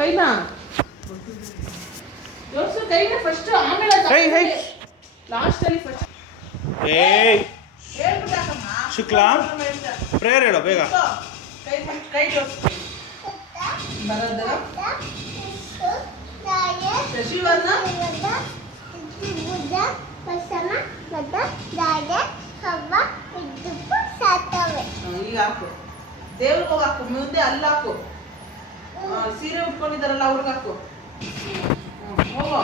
ಕೈನಾ ಜೋಡಿಸು ಕೈನ ಫಸ್ಟ್, ಆಮೇಲೆ ಲಾಸ್ಟಲ್ಲಿ ಫಸ್ಟ್. ಏಯ್ ಹೇಳ್ಬಿಟ್ಟಾಕಮ್ಮ. ಶುಕ್ಲಾ ಪ್ರೇಯರ್ ಹೇಳೋ ಬೇಗ. ಕೈ ಜೋಡಿಸು. ಬರೋದ ಶಶಿವರ್ಣ ಈಗ ಹಾಕು. ದೇವ್ರಿಗೆ ಹೋಗಿ ಹಾಕು, ಮುಂದೆ ಅಲ್ಲಿ ಹಾಕು. ಸೀರೆ ಉಟ್ಕೊಂಡಿದ್ದಾರಲ್ಲ ಅವ್ರಿಗೆ ಹಾಕು. ಹೋಗೋ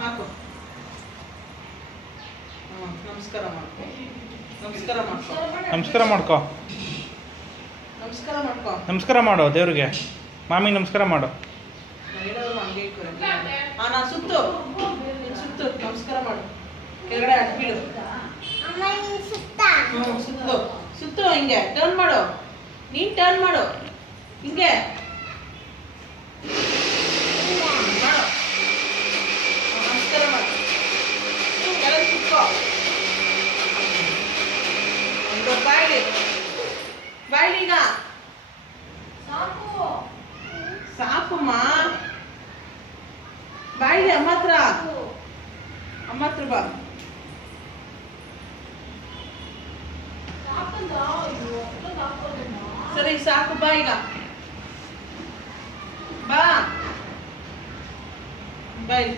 ಹಾಕು. ನಮಸ್ಕಾರ ಮಾಡ್ಕೊ. ನಮಸ್ಕಾರ ಮಾಡ್ಕೊ. ನಮಸ್ಕಾರ ಮಾಡ್ಕೋ. ನಮಸ್ಕಾರ ಮಾಡ್ಕೊ. ನಮಸ್ಕಾರ ಮಾಡೋ ದೇವ್ರಿಗೆ. ಮಾಮಿ ನಮಸ್ಕಾರ ಮಾಡು. ಹೇಳೋದು ಹಂಗೆ ನಾನು ಸುತ್ತು. ನೀನು ಸುತ್ತು. ನಮಸ್ಕಾರ ಮಾಡು. ಕೆಳಗಡೆ ಅಡ್ಬೀಳು. ಸುತ್ತು ಸುತ್ತು. ಹಿಂಗೆ ಟರ್ನ್ ಮಾಡು. ನೀನ್ ಟರ್ನ್ ಮಾಡು. ಹಿಂಗೆ ಮಾಡು. ನಮಸ್ಕಾರ ಮಾಡು. ಕೆಳಗೆ ಸುತ್ತೋ. ಒಂದು ಬಾಯ್ಲಿ ಬಾಯ್ಲೀಗ ಸಾಕಮ್ಮ. ಬಾಯ್ಲಿ ಅಮ್ಮ ಹತ್ರ. ಅಮ್ಮ ಹತ್ರ ಬಾ. ಸರಿ ಸಾಕು ಬಾ ಈಗ. ಬಾ ಬಾಯ್.